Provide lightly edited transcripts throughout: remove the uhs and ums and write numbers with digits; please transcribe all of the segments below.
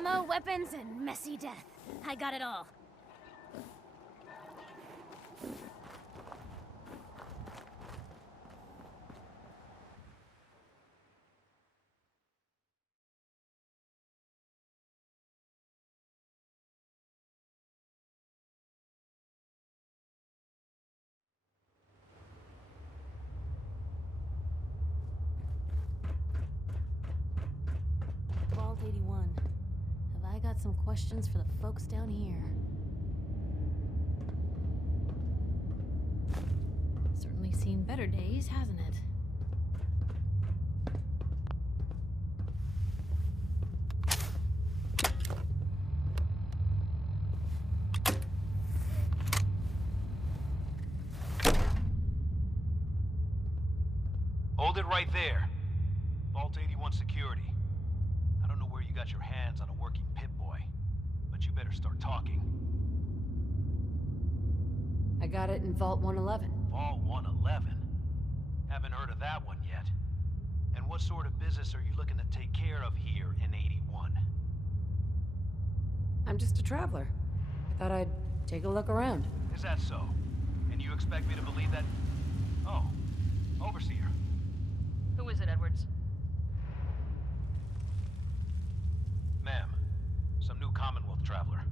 Ammo, weapons, and messy death. I got it all. Vault 81. Have I got some questions for the folks down here? Certainly seen better days, hasn't it? Hold it right there. Vault 81 security. I don't know where you got your hands on a working Pip-Boy, but you better start talking. I got it in Vault 111. Vault 111? Haven't heard of that one yet. And what sort of business are you looking to take care of here in 81? I'm just a traveler. I thought I'd take a look around. Is that so? And you expect me to believe that? Oh, Overseer. Who is it, Edwards? Ma'am, some new Commonwealth traveler.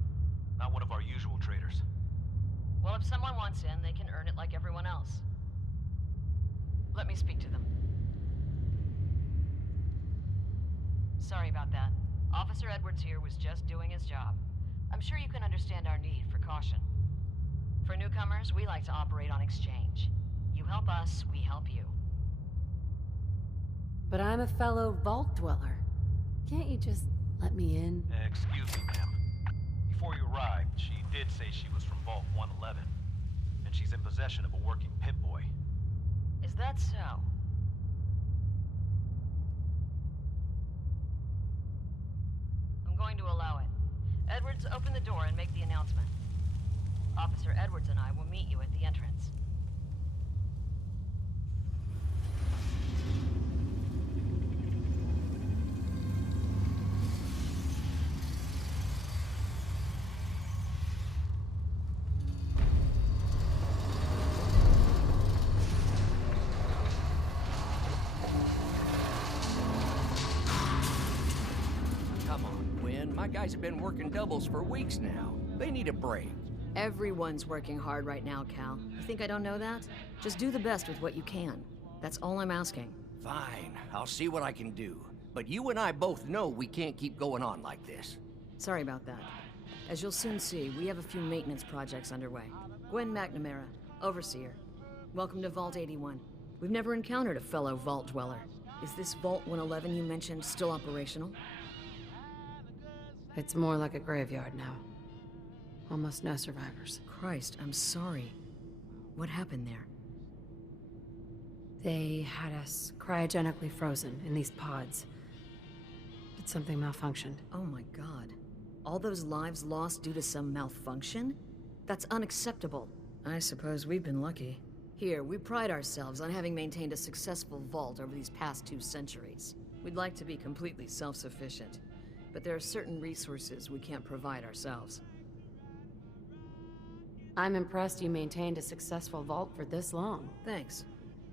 Not one of our usual traders. Well, if someone wants in, they can earn it like everyone else. Let me speak to them. Sorry about that. Officer Edwards here was just doing his job. I'm sure you can understand our need for caution. For newcomers, we like to operate on exchange. You help us, we help you. But I'm a fellow Vault Dweller. Can't you just let me in? Excuse me, ma'am. Before you arrived, she did say she was from Vault 111. And she's in possession of a working Pip-Boy. Is that so? I'm going to allow it. Edwards, open the door and make the announcement. Officer Edwards and I will meet you at the entrance. Come on, Gwen. My guys have been working doubles for weeks now. They need a break. Everyone's working hard right now, Cal. You think I don't know that? Just do the best with what you can. That's all I'm asking. Fine, I'll see what I can do. But you and I both know we can't keep going on like this. Sorry about that. As you'll soon see, we have a few maintenance projects underway. Gwen McNamara, Overseer. Welcome to Vault 81. We've never encountered a fellow Vault Dweller. Is this Vault 111 you mentioned still operational? It's more like a graveyard now. Almost no survivors. Christ, I'm sorry. What happened there? They had us cryogenically frozen in these pods. But something malfunctioned. Oh my god. All those lives lost due to some malfunction? That's unacceptable. I suppose we've been lucky. Here, we pride ourselves on having maintained a successful vault over these past 2 centuries. We'd like to be completely self-sufficient, but there are certain resources we can't provide ourselves. I'm impressed you maintained a successful vault for this long. Thanks.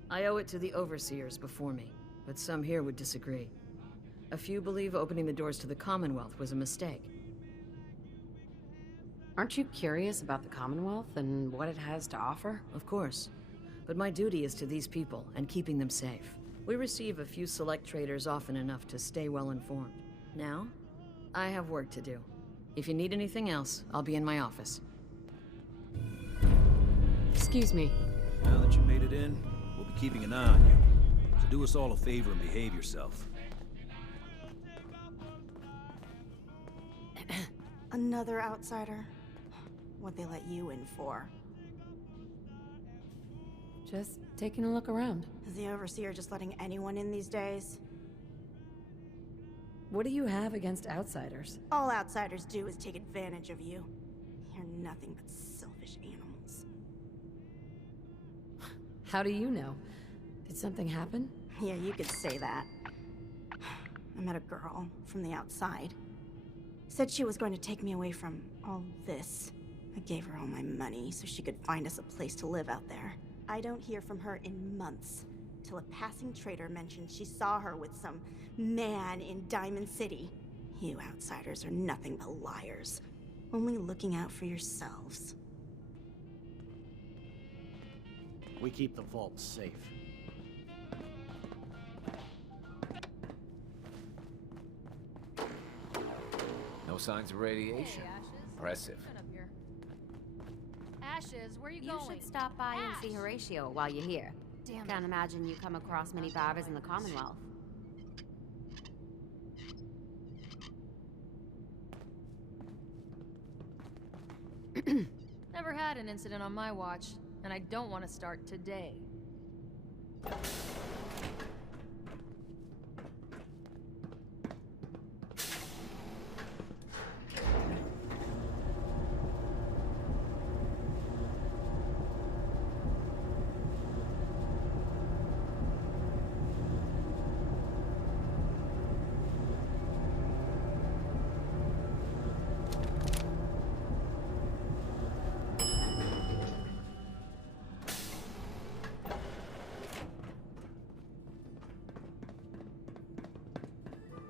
I owe it to the overseers before me, but some here would disagree. A few believe opening the doors to the Commonwealth was a mistake. Aren't you curious about the Commonwealth and what it has to offer? Of course. But my duty is to these people and keeping them safe. We receive a few select traders often enough to stay well informed. Now, I have work to do. If you need anything else, I'll be in my office. Excuse me. Now that you made it in, we'll be keeping an eye on you. So do us all a favor and behave yourself. Another outsider? What'd they let you in for? Just taking a look around. Is the Overseer just letting anyone in these days? What do you have against outsiders? All outsiders do is take advantage of you. You're nothing but selfish animals. How do you know? Did something happen? Yeah, you could say that. I met a girl from the outside. Said she was going to take me away from all this. I gave her all my money so she could find us a place to live out there. I don't hear from her in months, till a passing trader mentioned she saw her with some man in Diamond City. You outsiders are nothing but liars, only looking out for yourselves. We keep the vault safe. No signs of radiation. Hey, Ashes. Impressive. Shut up here. Ashes, where are you You going? should stop by and see Ash! Horatio while you're here. Damn it. Can't imagine you come across many barbers in the Commonwealth. Never had an incident on my watch, and I don't want to start today.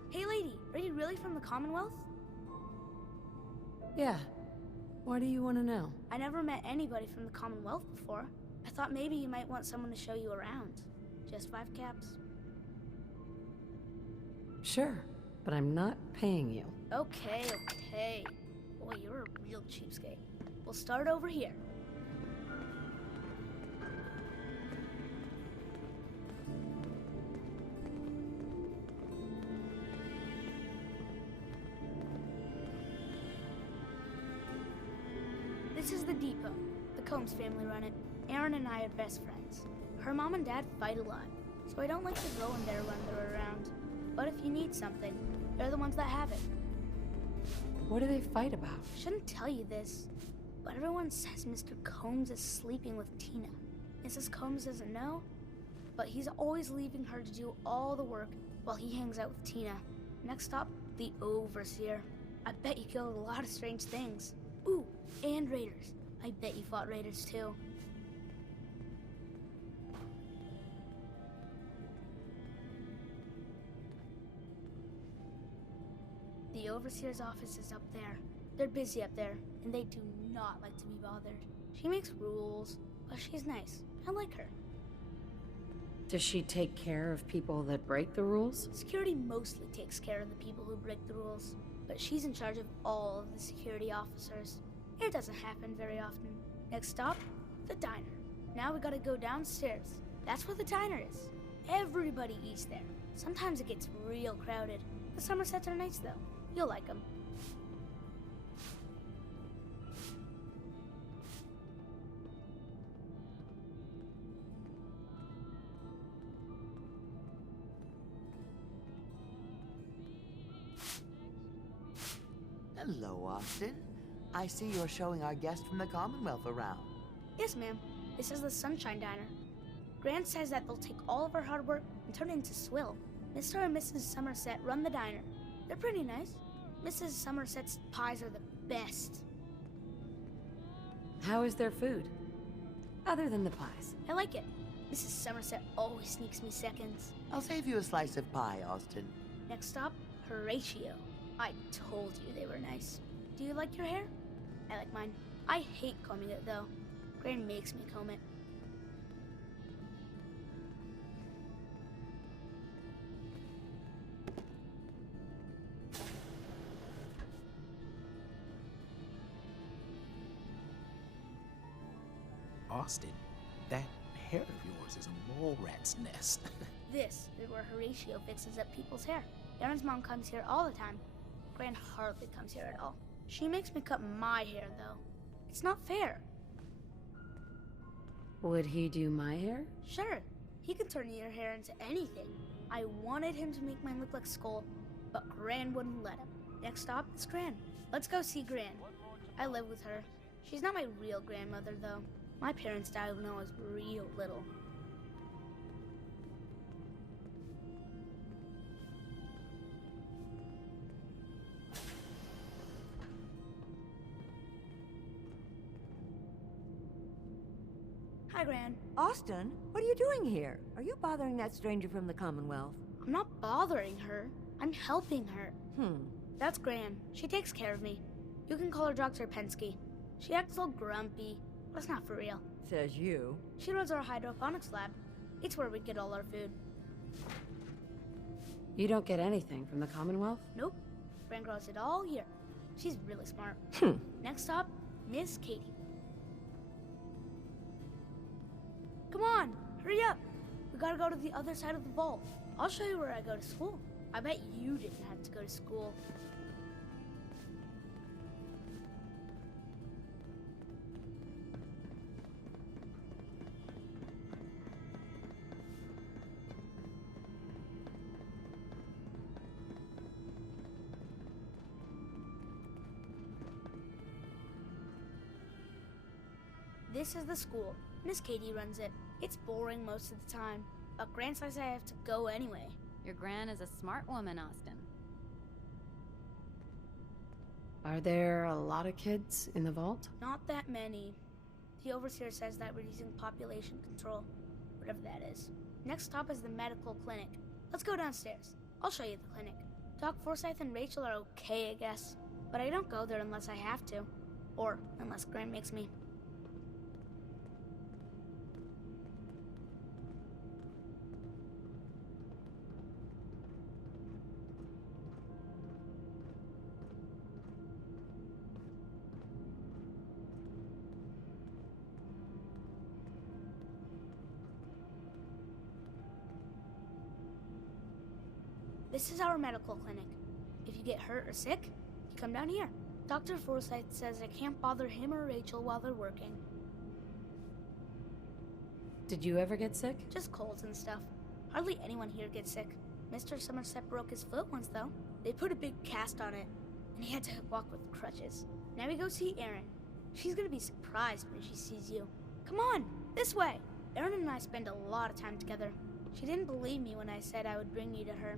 Hey lady, are you really from the Commonwealth? Yeah. Why do you want to know? I never met anybody from the Commonwealth before. I thought maybe you might want someone to show you around. Just 5 caps. Sure, but I'm not paying you. Okay, okay. Boy, you're a real cheapskate. We'll start over here. This is the depot. The Combs family run it. Aaron and I are best friends. Her mom and dad fight a lot, so I don't like to go in there when they're around. But if you need something, they're the ones that have it. What do they fight about? Shouldn't tell you this, but everyone says Mr. Combs is sleeping with Tina. Mrs. Combs doesn't know, but he's always leaving her to do all the work while he hangs out with Tina. Next stop, the Overseer. I bet he killed a lot of strange things. Ooh, and raiders. I bet you fought raiders too. The Overseer's office is up there. They're busy up there, and they do not like to be bothered. She makes rules, but she's nice. I like her. Does she take care of people that break the rules? Security mostly takes care of the people who break the rules, but she's in charge of all of the security officers. It doesn't happen very often. Next stop, the diner. Now we gotta go downstairs. That's where the diner is. Everybody eats there. Sometimes it gets real crowded. The Somersets are nice though. You'll like them. Hello, Austin. I see you're showing our guest from the Commonwealth around. Yes, ma'am. This is the Sunshine Diner. Grant says that they'll take all of our hard work and turn it into swill. Mr. and Mrs. Somerset run the diner. They're pretty nice. Mrs. Somerset's pies are the best. How is their food? Other than the pies. I like it. Mrs. Somerset always sneaks me seconds. I'll save you a slice of pie, Austin. Next stop, Horatio. I told you they were nice. Do you like your hair? I like mine. I hate combing it though. Gran makes me comb it. Austin, that hair of yours is a mole rat's nest. This is where Horatio fixes up people's hair. Aaron's mom comes here all the time. Gran hardly comes here at all. She makes me cut my hair though. It's not fair. Would he do my hair? Sure, he can turn your hair into anything. I wanted him to make mine look like Skull, but Gran wouldn't let him. Next stop is Gran. Let's go see Gran. I live with her. She's not my real grandmother though. My parents died when I was real little. Hi, Gran. Austin, what are you doing here? Are you bothering that stranger from the Commonwealth? I'm not bothering her. I'm helping her. That's Gran. She takes care of me. You can call her Dr. Pensky. She acts all grumpy, but it's not for real. Says you. She runs our hydroponics lab. It's where we get all our food. You don't get anything from the Commonwealth? Nope. Gran grows it all here. She's really smart. Next stop, Miss Katie. Come on, hurry up. We gotta go to the other side of the vault. I'll show you where I go to school. I bet you didn't have to go to school. This is the school. Miss Katie runs it. It's boring most of the time, but Gran says I have to go anyway. Your Gran is a smart woman, Austin. Are there a lot of kids in the vault? Not that many. The overseer says that we're using population control, whatever that is. Next stop is the medical clinic. Let's go downstairs. I'll show you the clinic. Doc Forsyth and Rachel are okay, I guess. But I don't go there unless I have to. Or unless Gran makes me. This is our medical clinic. If you get hurt or sick, you come down here. Dr. Forsyth says I can't bother him or Rachel while they're working. Did you ever get sick? Just colds and stuff. Hardly anyone here gets sick. Mr. Somerset broke his foot once, though. They put a big cast on it, and he had to walk with crutches. Now we go see Erin. She's gonna be surprised when she sees you. Come on, this way. Erin and I spend a lot of time together. She didn't believe me when I said I would bring you to her.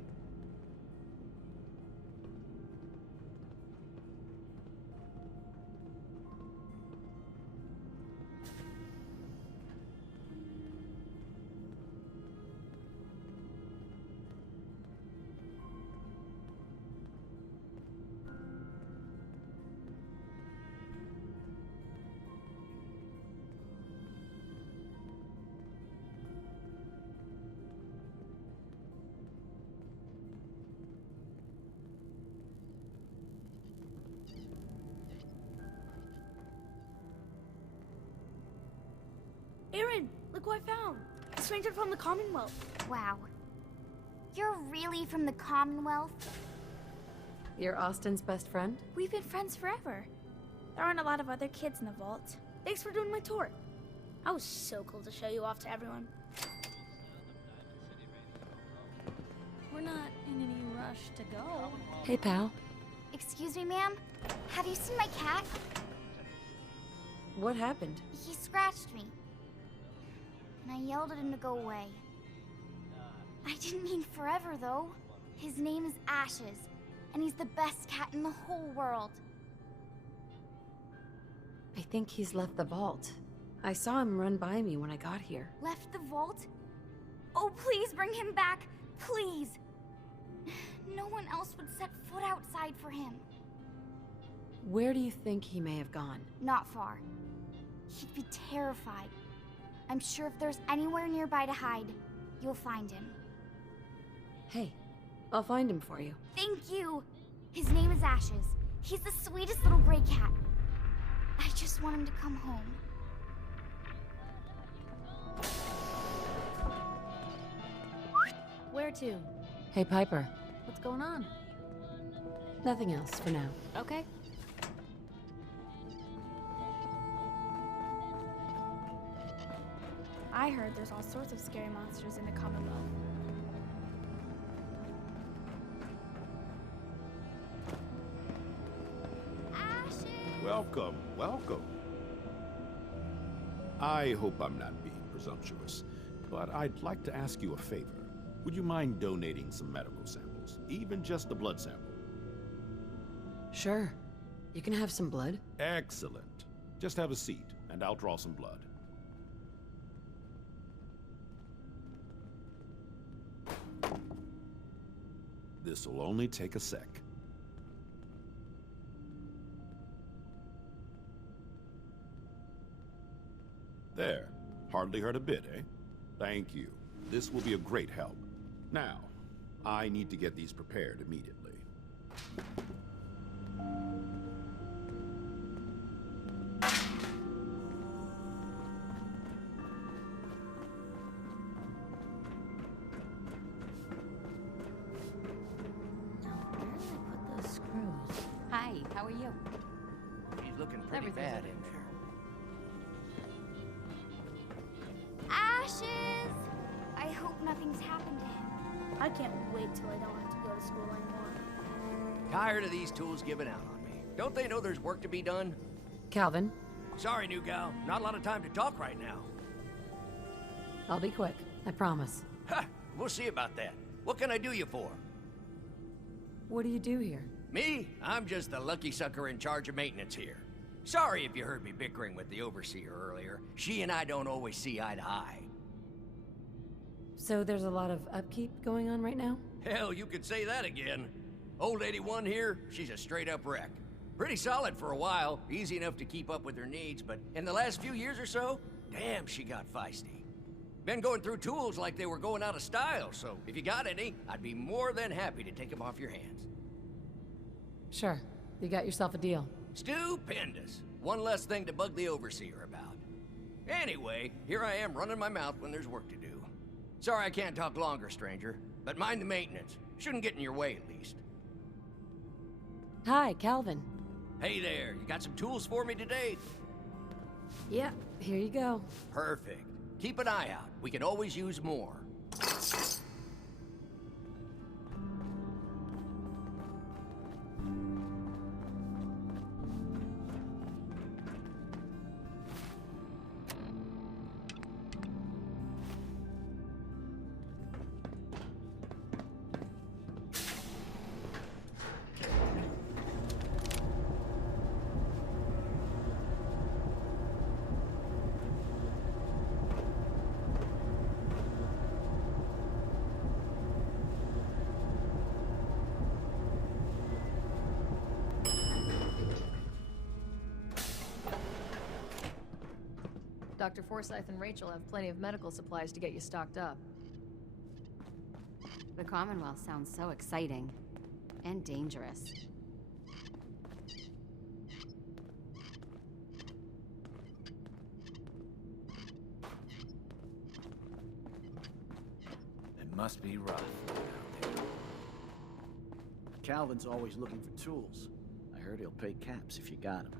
Erin, look who I found. A stranger from the Commonwealth. Wow. You're really from the Commonwealth? You're Austin's best friend? We've been friends forever. There aren't a lot of other kids in the vault. Thanks for doing my tour. I was so cool to show you off to everyone. We're not in any rush to go. Hey, pal. Excuse me, ma'am? Have you seen my cat? What happened? He scratched me. And I yelled at him to go away. I didn't mean forever, though. His name is Ashes, and he's the best cat in the whole world. I think he's left the vault. I saw him run by me when I got here. Left the vault? Oh, please bring him back, please. No one else would set foot outside for him. Where do you think he may have gone? Not far. He'd be terrified. I'm sure if there's anywhere nearby to hide, you'll find him. Hey, I'll find him for you. Thank you! His name is Ashes. He's the sweetest little gray cat. I just want him to come home. Where to? Hey, Piper. What's going on? Nothing else for now. Okay. I heard there's all sorts of scary monsters in the Commonwealth. Ashes! Welcome, welcome. I hope I'm not being presumptuous, but I'd like to ask you a favor. Would you mind donating some medical samples? Even just a blood sample? Sure. You can have some blood. Excellent. Just have a seat, and I'll draw some blood. This'll only take a sec. There. Hardly hurt a bit, eh? Thank you. This will be a great help. Now, I need to get these prepared immediately. Hi, how are you? He's looking pretty Everything's bad okay. in there. Ashes! I hope nothing's happened to him. I can't wait till I don't have to go to school anymore. Tired of these tools giving out on me. Don't they know there's work to be done? Calvin, Sorry, new gal. Not a lot of time to talk right now. I'll be quick. I promise. Ha! We'll see about that. What can I do you for? What do you do here? Me? I'm just the lucky sucker in charge of maintenance here. Sorry if you heard me bickering with the overseer earlier. She and I don't always see eye to eye. So there's a lot of upkeep going on right now? Hell, you could say that again. Old 81 here, she's a straight-up wreck. Pretty solid for a while, easy enough to keep up with her needs, but in the last few years or so, damn, she got feisty. Been going through tools like they were going out of style, so if you got any, I'd be more than happy to take them off your hands. Sure. You got yourself a deal. Stupendous. One less thing to bug the overseer about. Anyway, here I am running my mouth when there's work to do. Sorry I can't talk longer, stranger, but mind the maintenance. Shouldn't get in your way, at least. Hi, Calvin. Hey there, you got some tools for me today? Yeah, here you go. Perfect. Keep an eye out. We can always use more. Dr. Forsyth and Rachel have plenty of medical supplies to get you stocked up. The Commonwealth sounds so exciting. And dangerous. It must be rough out there. Calvin's always looking for tools. I heard he'll pay caps if you got them.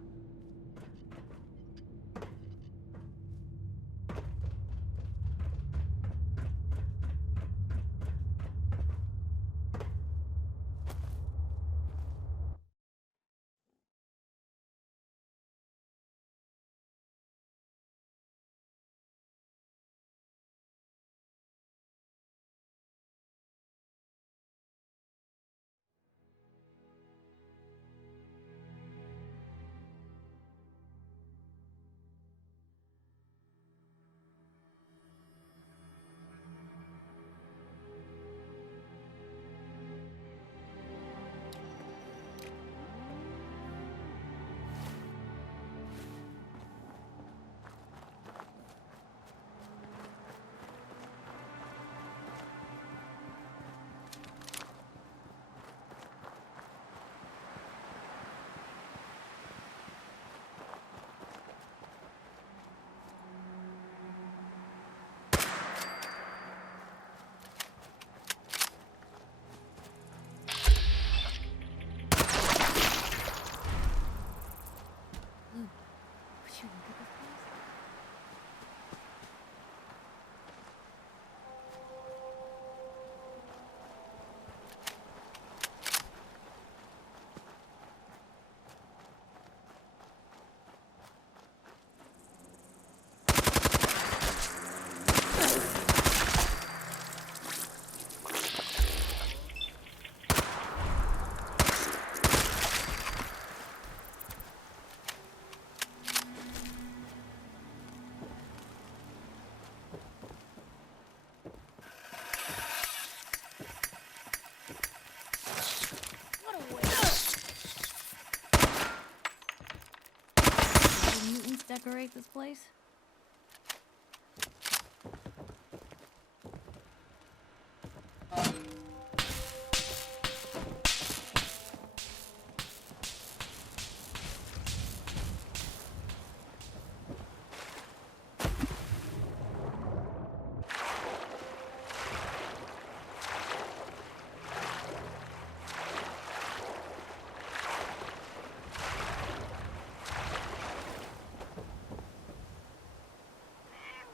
decorate this place?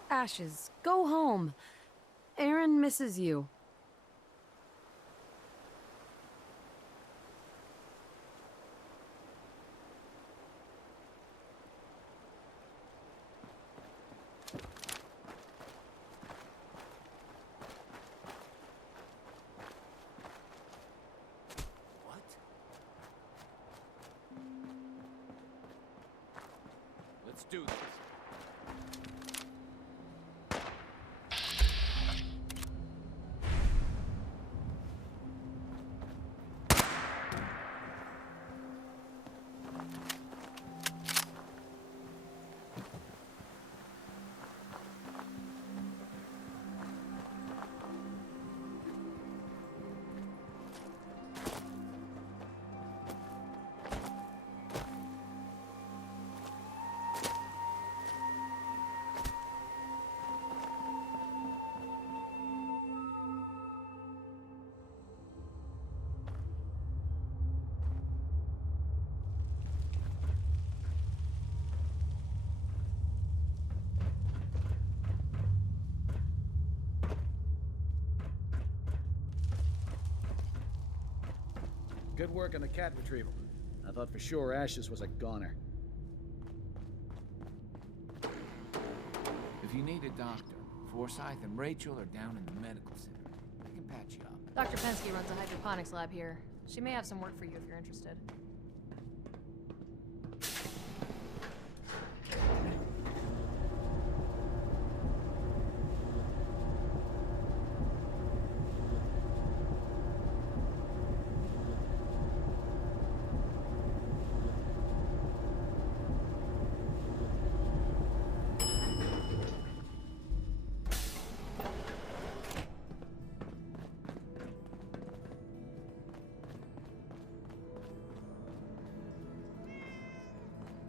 Ashes, go home. Aaron misses you. What? Let's do this. Good work on the cat retrieval. I thought for sure Ashes was a goner. If you need a doctor, Forsyth and Rachel are down in the medical center. I can patch you up. Dr. Penske runs a hydroponics lab here. She may have some work for you if you're interested.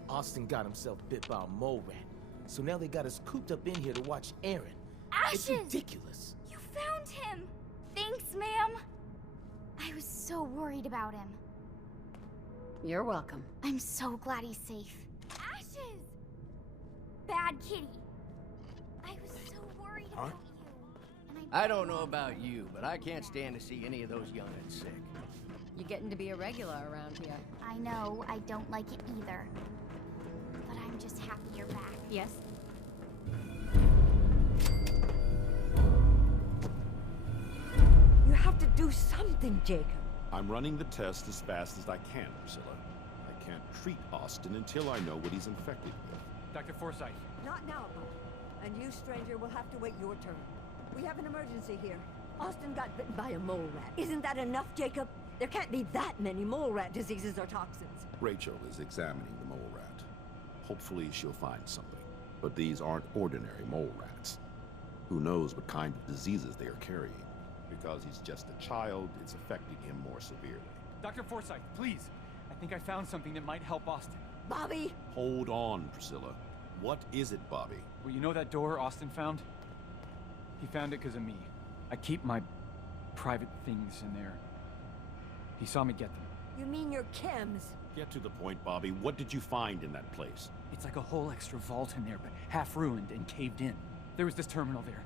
Austin got himself bit by a mole rat, so now they got us cooped up in here to watch Aaron. Ashes! It's ridiculous. You found him! Thanks, ma'am. I was so worried about him. You're welcome. I'm so glad he's safe. Ashes! Bad kitty. I was so worried about you. And I don't know about you, but I can't stand to see any of those young'uns sick. You're getting to be a regular around here. I know, I don't like it either. But I'm just happy you're back. Yes? You have to do something, Jacob. I'm running the test as fast as I can, Priscilla. I can't treat Austin until I know what he's infected with. Dr. Forsyth. Not now, Bob. And you, stranger, will have to wait your turn. We have an emergency here. Austin got bitten by a mole rat. Isn't that enough, Jacob? There can't be that many mole rat diseases or toxins. Rachel is examining the mole rat. Hopefully she'll find something. But these aren't ordinary mole rats. Who knows what kind of diseases they are carrying. Because he's just a child, it's affecting him more severely. Dr. Forsyth, please. I think I found something that might help Austin. Bobby! Hold on, Priscilla. What is it, Bobby? Well, you know that door Austin found? He found it because of me. I keep my private things in there. He saw me get them. You mean your chems? Get to the point, Bobby. What did you find in that place? It's like a whole extra vault in there, but half ruined and caved in. There was this terminal there,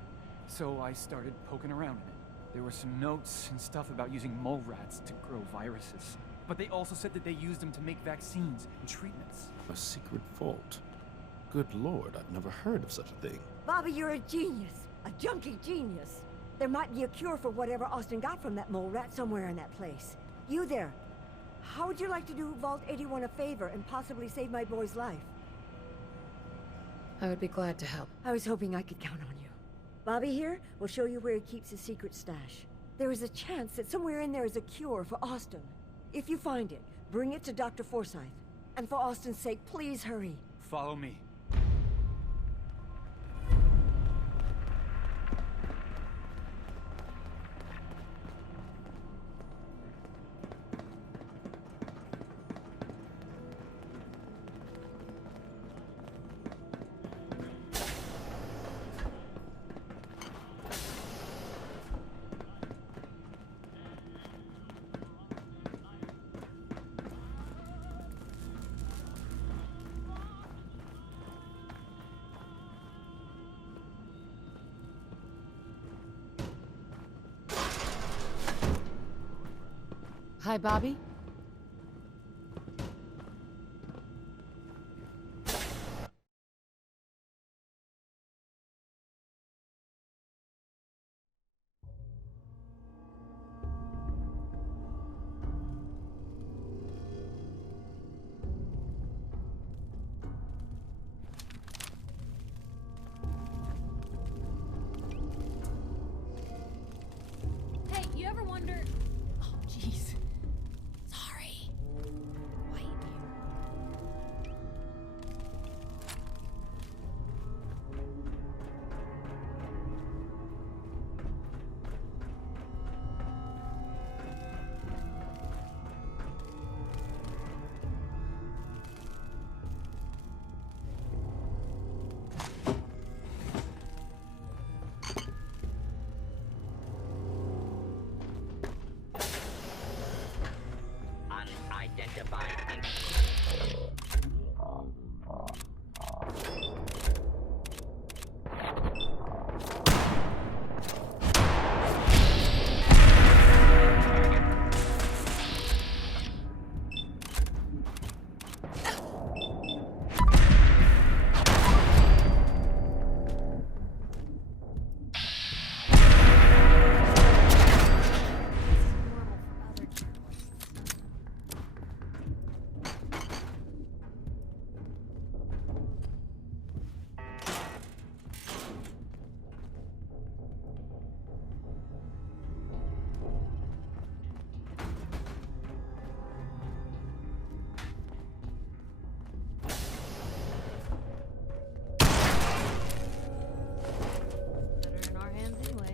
so I started poking around in it. There were some notes and stuff about using mole rats to grow viruses. But they also said that they used them to make vaccines and treatments. A secret vault? Good Lord, I've never heard of such a thing. Bobby, you're a genius. A junkie genius. There might be a cure for whatever Austin got from that mole rat somewhere in that place. You there. How would you like to do Vault 81 a favor and possibly save my boy's life? I would be glad to help. I was hoping I could count on you. Bobby here will show you where he keeps his secret stash. There is a chance that somewhere in there is a cure for Austin. If you find it, bring it to Dr. Forsyth. And for Austin's sake, please hurry. Follow me. Hi, Bobby. Hey, you ever wonder... Oh, jeez. Sorry. Quiet here. Unidentified. Better in our hands anyway.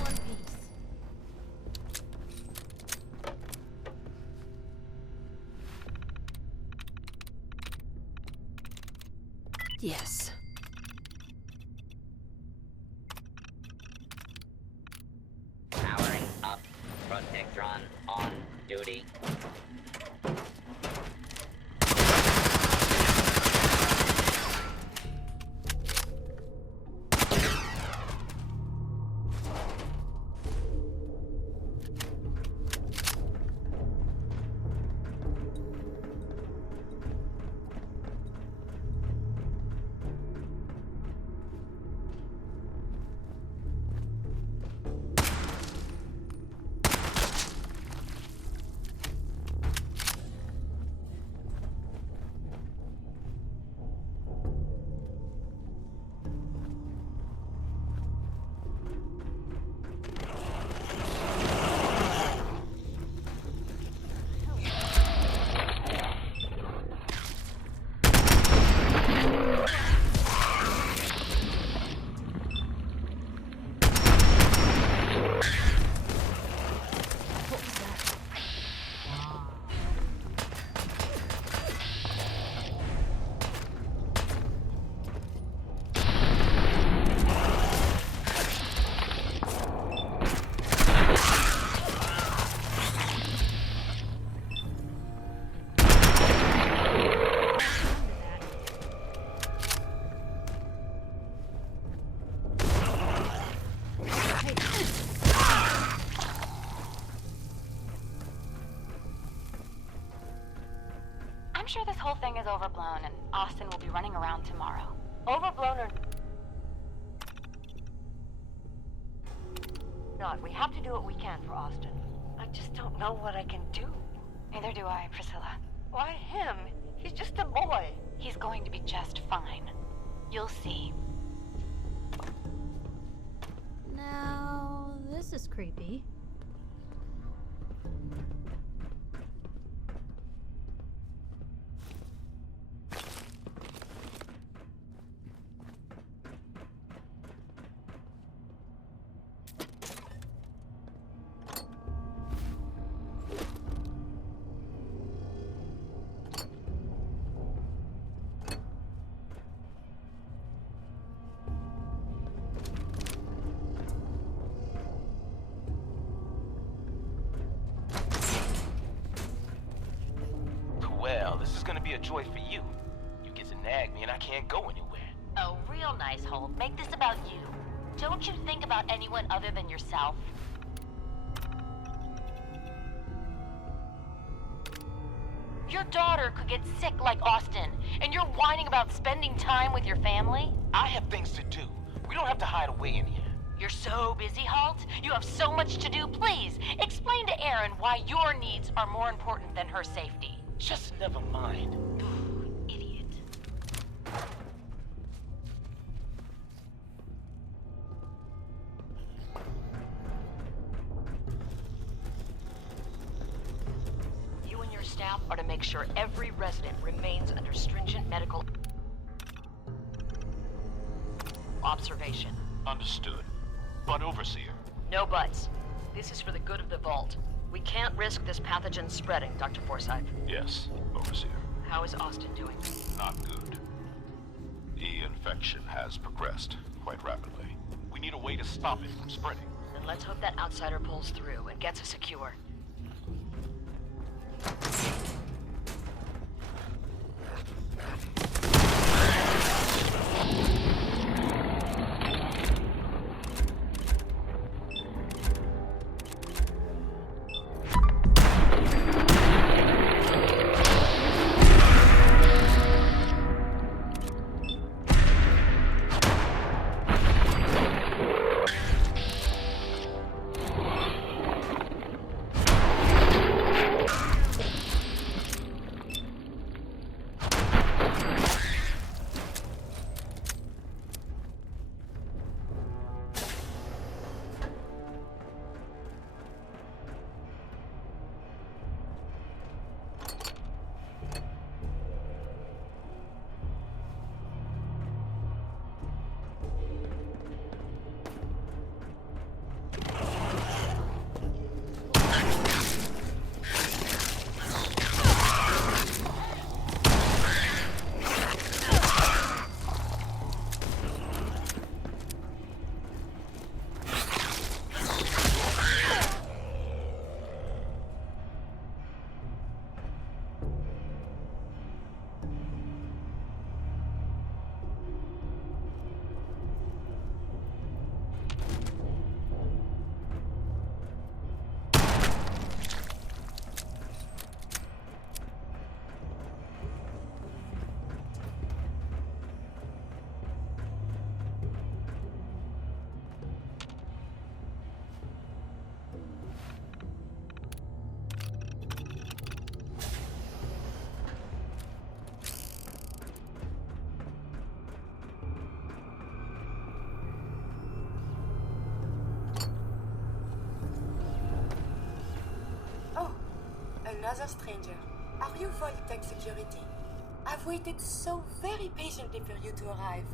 One piece. Yes. Powering up. Protectron on duty. I'm sure this whole thing is overblown, and Austin will be running around tomorrow. Overblown or not, we have to do what we can for Austin. I just don't know what I can do. Neither do I, Priscilla. Why him? He's just a boy. He's going to be just fine. You'll see. Now, this is creepy. Well, this is gonna be a joy for you. nag me and I can't go anywhere. Oh, real nice, Holt. Make this about you. Don't you think about anyone other than yourself? Your daughter could get sick like Austin, and you're whining about spending time with your family? I have things to do. We don't have to hide away in here. You're so busy, Holt. You have so much to do. Please, explain to Erin why your needs are more important than her safety. Just never mind. Idiot. You and your staff are to make sure every resident remains under stringent medical observation. Understood. But Overseer. No buts. This is for the good of the Vault. We can't risk this pathogen spreading, Dr. Forsyth. Yes, Overseer. How is Austin doing? Not good. The infection has progressed quite rapidly. We need a way to stop it from spreading. Then let's hope that outsider pulls through and gets us a cure. Another stranger. Are you Vault-Tec security? I've waited so very patiently for you to arrive.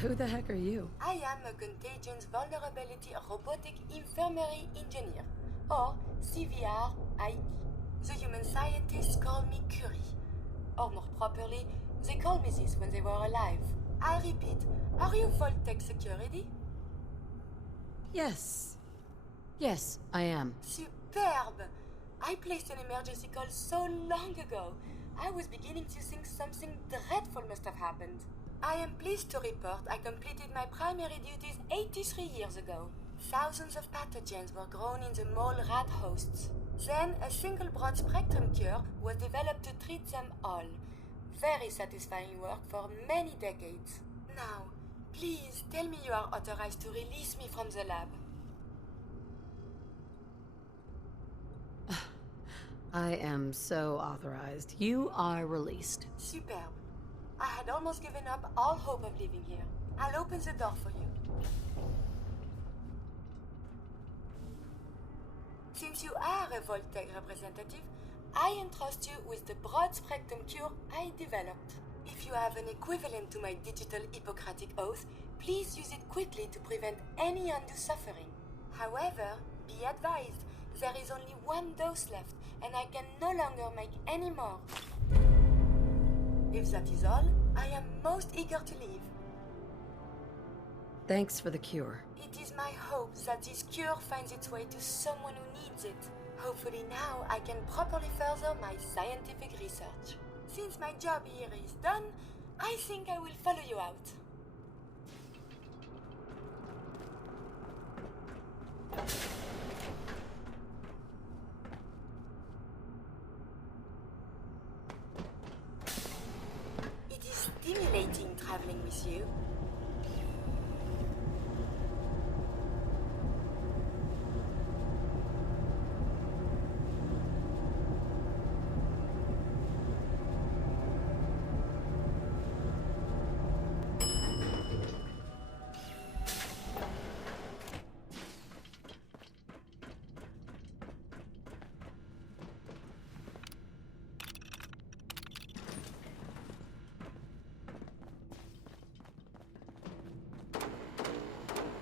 Who the heck are you? I am a Contagions Vulnerability Robotic Infirmary Engineer, or CVR-IE. The human scientists call me Curie. Or more properly, they called me this when they were alive. I repeat, are you Vault-Tec security? Yes. Yes, I am. Superb! I placed an emergency call so long ago. I was beginning to think something dreadful must have happened. I am pleased to report I completed my primary duties 83 years ago. Thousands of pathogens were grown in the mole rat hosts. Then a single broad-spectrum cure was developed to treat them all. Very satisfying work for many decades. Now, please tell me you are authorized to release me from the lab. I am so authorized. You are released. Superb. I had almost given up all hope of leaving here. I'll open the door for you. Since you are a Vault-Tec representative, I entrust you with the broad-spectrum cure I developed. If you have an equivalent to my digital Hippocratic oath, please use it quickly to prevent any undue suffering. However, be advised, there is only one dose left, and I can no longer make any more. If that is all, I am most eager to leave. Thanks for the cure. It is my hope that this cure finds its way to someone who needs it. Hopefully now I can properly further my scientific research. Since my job here is done, I think I will follow you out. It is stimulating traveling with you.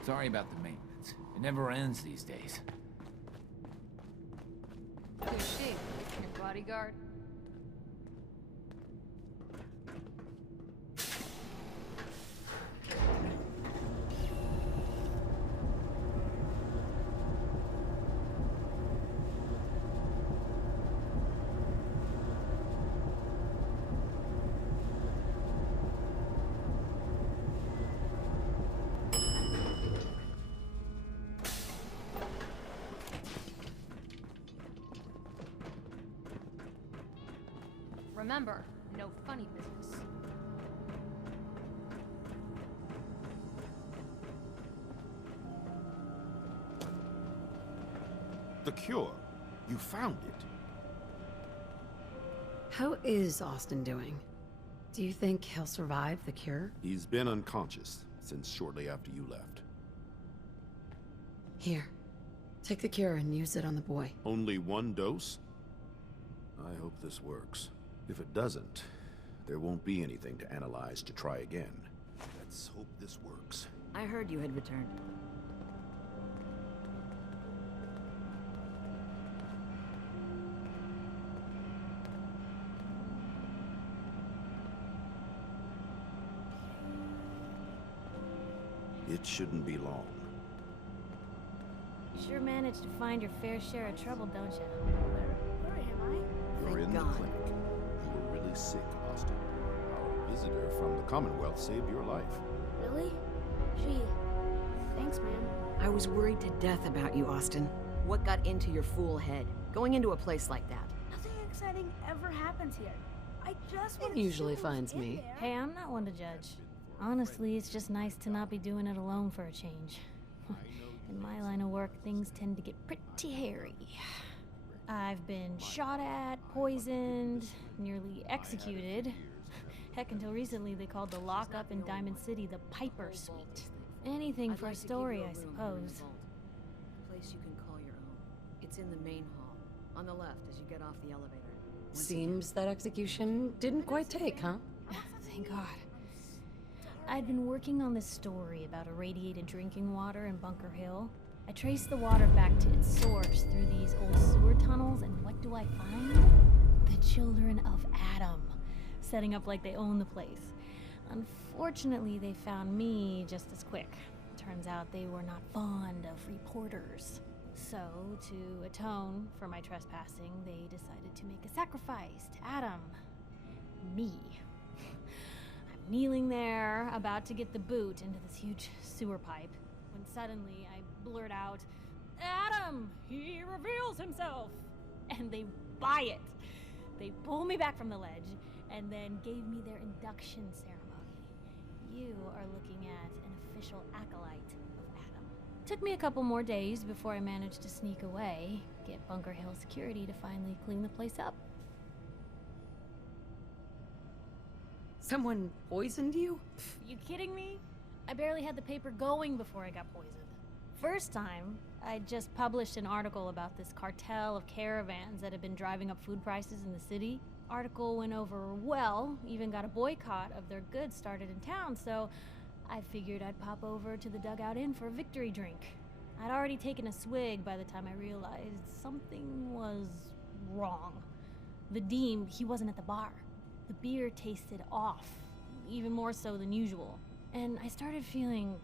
Sorry about the maintenance. It never ends these days. Who's she? Your bodyguard? Remember, no funny business. The cure. You found it. How is Austin doing? Do you think he'll survive the cure? He's been unconscious since shortly after you left. Here. Take the cure and use it on the boy. Only one dose? I hope this works. If it doesn't, there won't be anything to analyze to try again. Let's hope this works. I heard you had returned. It shouldn't be long. You sure managed to find your fair share of trouble, don't you? Where am I? You're in the clinic. You were really sick, Austin. Our visitor from the Commonwealth saved your life. Really? Gee, thanks, man. I was worried to death about you, Austin. What got into your fool head? Going into a place like that? Nothing exciting ever happens here. I just want It usually finds me. Hey, I'm not one to judge. Honestly, it's just nice to not be doing it alone for a change. In my line of work, things tend to get pretty hairy. I've been shot at, poisoned, nearly executed. Heck, until recently they called the lockup in Diamond City the Piper Suite. Anything for a story, I suppose. A place you can call your own. It's in the main hall, on the left as you get off the elevator. Seems that execution didn't quite take, huh? Thank God. I'd been working on this story about irradiated drinking water in Bunker Hill. I traced the water back to its source through these old sewer tunnels, and what do I find? The children of Adam, setting up like they own the place. Unfortunately, they found me just as quick. Turns out they were not fond of reporters. So, to atone for my trespassing, they decided to make a sacrifice to Adam. Me. I'm kneeling there, about to get the boot into this huge sewer pipe, when suddenly I blurt out, "Adam! He reveals himself!" And they buy it. They pull me back from the ledge, and then gave me their induction ceremony. You are looking at an official acolyte of Adam. Took me a couple more days before I managed to sneak away, get Bunker Hill security to finally clean the place up. Someone poisoned you? You kidding me? I barely had the paper going before I got poisoned. First time, I just published an article about this cartel of caravans that had been driving up food prices in the city. Article went over well, even got a boycott of their goods started in town, so I figured I'd pop over to the Dugout Inn for a victory drink. I'd already taken a swig by the time I realized something was wrong. Vadim, he wasn't at the bar. The beer tasted off, even more so than usual. And I started feeling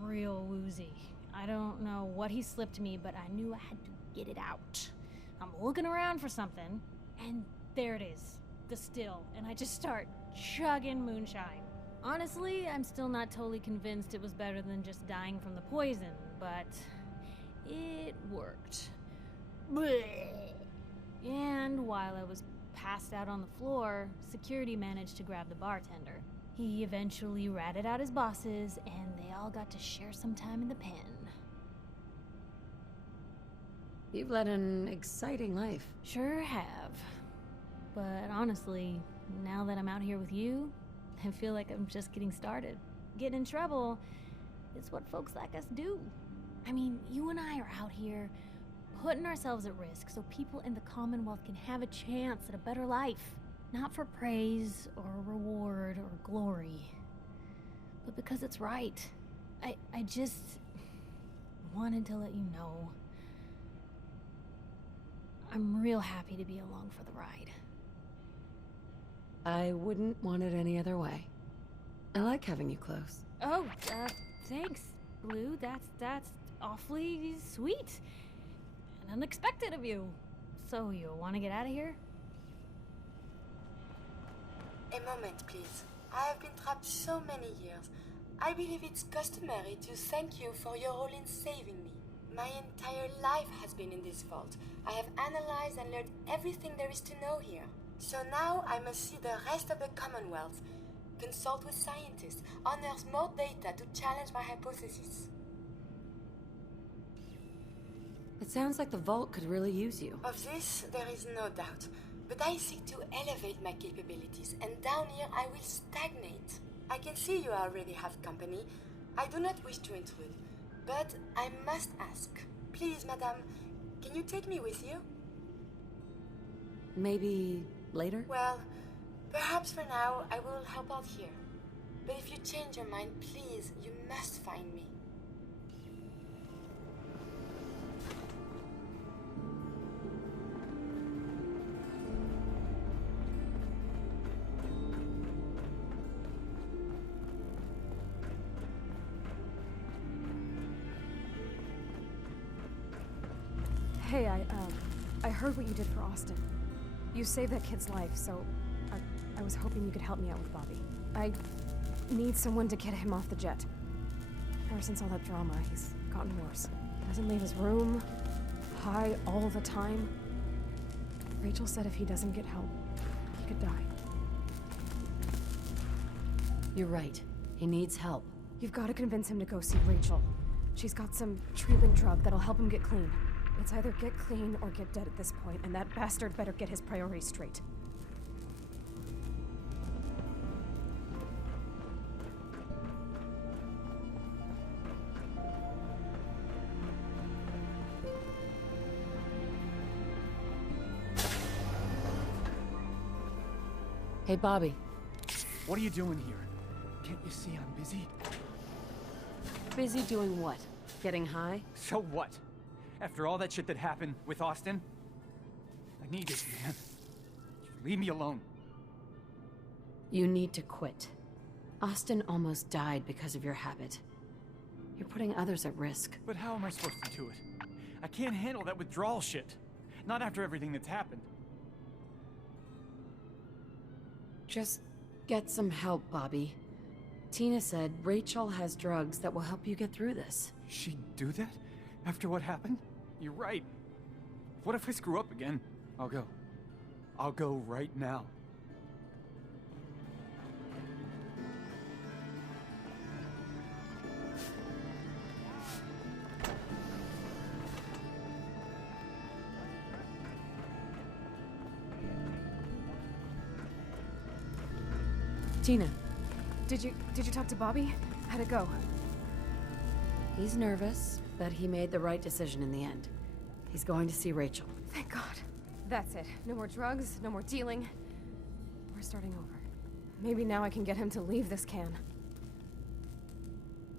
real woozy. I don't know what he slipped me, but I knew I had to get it out. I'm looking around for something, and there it is. the still, and I just start chugging moonshine. Honestly, I'm still not totally convinced it was better than just dying from the poison, but it worked. Blech. And while I was passed out on the floor, security managed to grab the bartender. He eventually ratted out his bosses, and they all got to share some time in the pen. You've led an exciting life. Sure have. But honestly, now that I'm out here with you, I feel like I'm just getting started. Getting in trouble is what folks like us do. I mean, you and I are out here putting ourselves at risk so people in the Commonwealth can have a chance at a better life. Not for praise or reward or glory, but because it's right. I just wanted to let you know I'm real happy to be along for the ride. I wouldn't want it any other way. I like having you close. Oh, thanks, Blue. That's awfully sweet and unexpected of you. So you want to get out of here? A moment, please. I have been trapped so many years. I believe it's customary to thank you for your role in saving me. My entire life has been in this vault. I have analyzed and learned everything there is to know here. So now I must see the rest of the Commonwealth, consult with scientists, unearth more data to challenge my hypothesis. It sounds like the vault could really use you. Of this, there is no doubt. But I seek to elevate my capabilities, and down here I will stagnate. I can see you already have company. I do not wish to intrude, but I must ask. Please, madame, can you take me with you? Maybe later? Well, perhaps for now I will help out here. But if you change your mind, please, you must find me. Hey, I heard what you did for Austin. You saved that kid's life, so I was hoping you could help me out with Bobby. I need someone to get him off the jet. Ever since all that drama, he's gotten worse. Doesn't leave his room, high all the time. Rachel said if he doesn't get help, he could die. You're right. He needs help. You've got to convince him to go see Rachel. She's got some treatment drug that'll help him get clean. It's either get clean or get dead at this point, and that bastard better get his priorities straight. Hey, Bobby. What are you doing here? Can't you see I'm busy? Busy doing what? Getting high? So what? After all that shit that happened with Austin? I need it, man. Just leave me alone. You need to quit. Austin almost died because of your habit. You're putting others at risk. But how am I supposed to do it? I can't handle that withdrawal shit. Not after everything that's happened. Just get some help, Bobby. Tina said Rachel has drugs that will help you get through this. She'd do that? After what happened? You're right. What if I screw up again? I'll go. I'll go right now. Tina. Did you talk to Bobby? How'd it go? He's nervous, but he made the right decision in the end. He's going to see Rachel. Thank God. That's it. No more drugs, no more dealing. We're starting over. Maybe now I can get him to leave this can.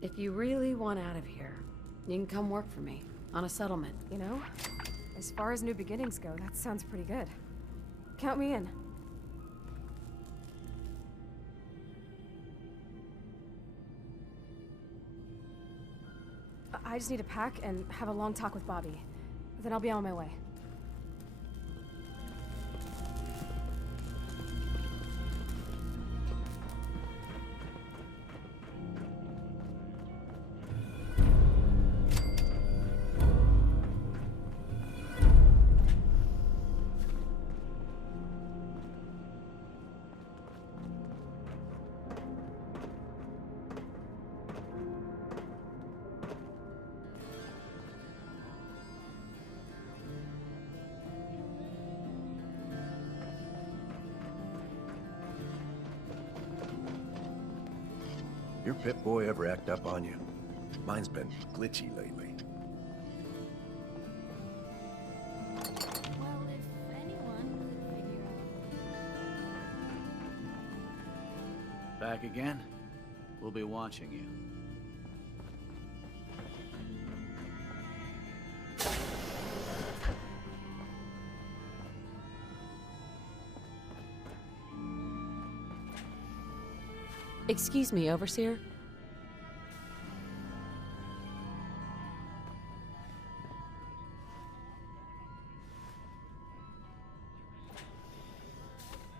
If you really want out of here, you can come work for me on a settlement. You know, as far as new beginnings go, that sounds pretty good. Count me in. I just need to pack and have a long talk with Bobby. Then I'll be on my way. Pip-Boy ever act up on you? Mine's been glitchy lately. Well, if anyone could figure out... Back again? We'll be watching you. Excuse me, Overseer?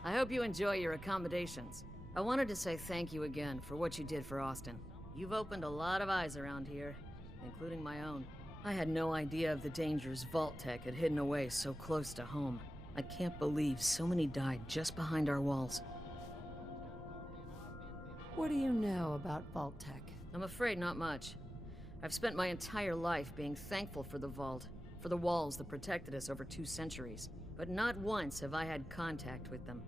I hope you enjoy your accommodations. I wanted to say thank you again for what you did for Austin. You've opened a lot of eyes around here, including my own. I had no idea of the dangers Vault Tech had hidden away so close to home. I can't believe so many died just behind our walls. What do you know about Vault Tech? I'm afraid not much. I've spent my entire life being thankful for the Vault, for the walls that protected us over 2 centuries. But not once have I had contact with them.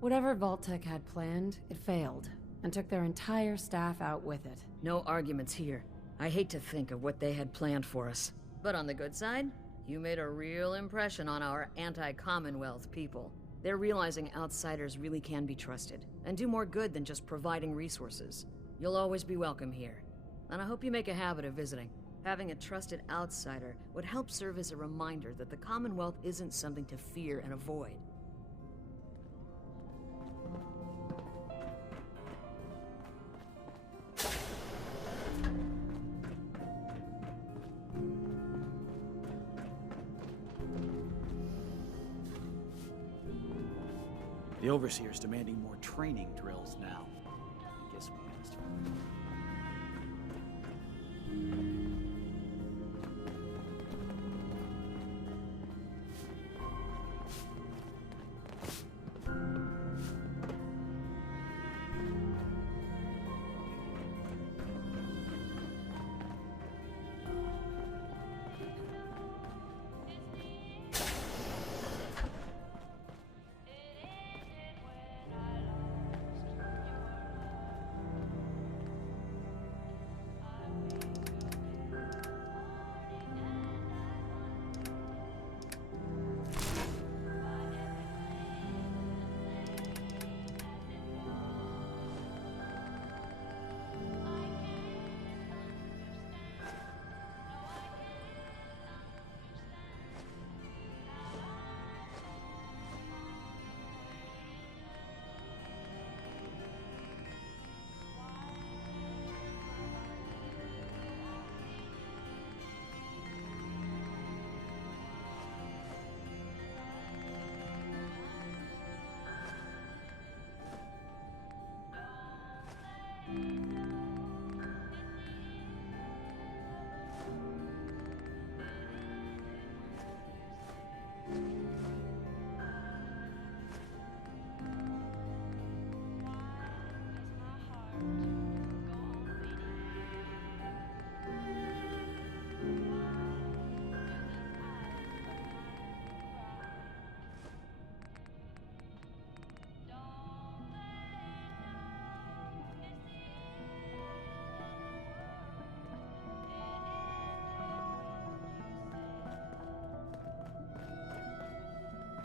Whatever Vault Tech had planned, it failed, and took their entire staff out with it. No arguments here. I hate to think of what they had planned for us. But on the good side, you made a real impression on our anti-Commonwealth people. They're realizing outsiders really can be trusted, and do more good than just providing resources. You'll always be welcome here, and I hope you make a habit of visiting. Having a trusted outsider would help serve as a reminder that the Commonwealth isn't something to fear and avoid. The Overseer's demanding more training drills now. I guess we asked for it.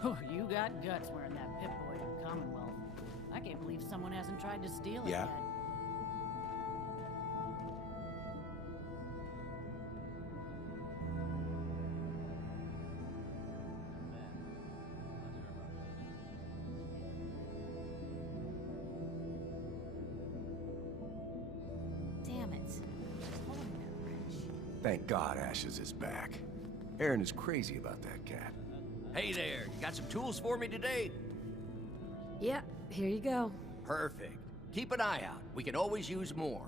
Oh, you got guts wearing that Pip-Boy to the Commonwealth. I can't believe someone hasn't tried to steal it Yeah? yet. Damn it. Thank God Ashes is back. Aaron is crazy about that cat. Hey there, you got some tools for me today? Yeah, here you go. Perfect. Keep an eye out. We can always use more.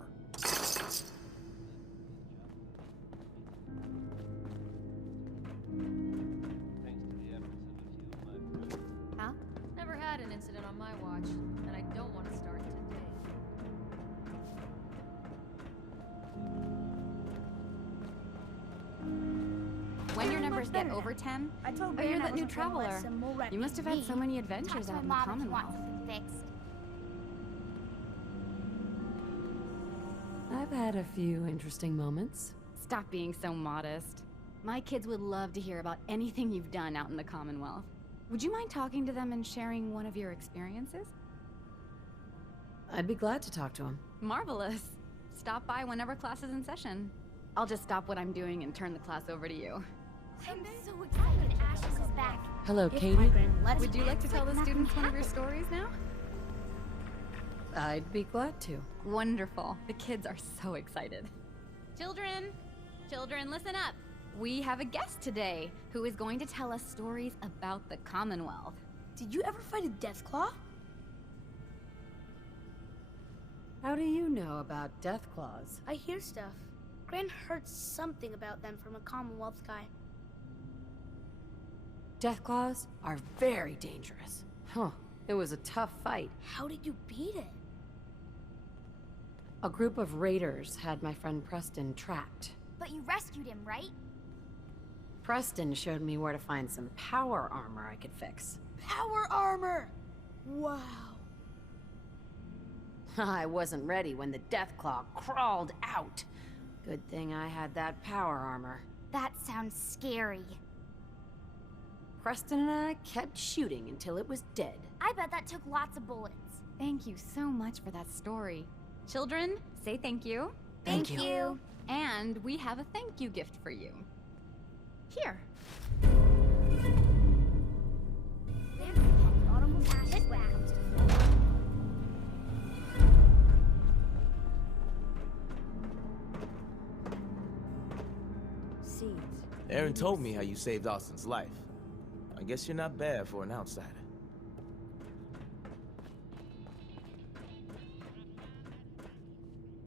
Huh? Never had an incident on my watch, and I don't want to start today. When your numbers get over 10, I told oh, you're Baron I that new wasn't gonna let traveler. some mole rat You must beat have had me. so many Talk adventures to out my in the mom if you want Commonwealth. something fixed. I've had a few interesting moments. Stop being so modest. My kids would love to hear about anything you've done out in the Commonwealth. Would you mind talking to them and sharing one of your experiences? I'd be glad to talk to him. Marvelous. Stop by whenever class is in session. I'll just stop what I'm doing and turn the class over to you. I'm so excited Ashes is back. Hello, Katie. Would you like to tell the students one of your stories now? I'd be glad to. Wonderful. The kids are so excited. Children! Children, listen up! We have a guest today who is going to tell us stories about the Commonwealth. Did you ever fight a Deathclaw? How do you know about Deathclaws? I hear stuff. Gran heard something about them from a Commonwealth guy. Deathclaws are very dangerous. Huh. It was a tough fight. How did you beat it? A group of raiders had my friend Preston trapped. But you rescued him, right? Preston showed me where to find some power armor I could fix. Power armor! Wow. I wasn't ready when the Deathclaw crawled out. Good thing I had that power armor. That sounds scary. Preston and I kept shooting until it was dead. I bet that took lots of bullets. Thank you so much for that story. Children, say thank you. Thank you. And we have a thank you gift for you. Here. There's the bottom of Ash's wax. Seeds. Aaron told me how you saved Austin's life. I guess you're not bad for an outsider.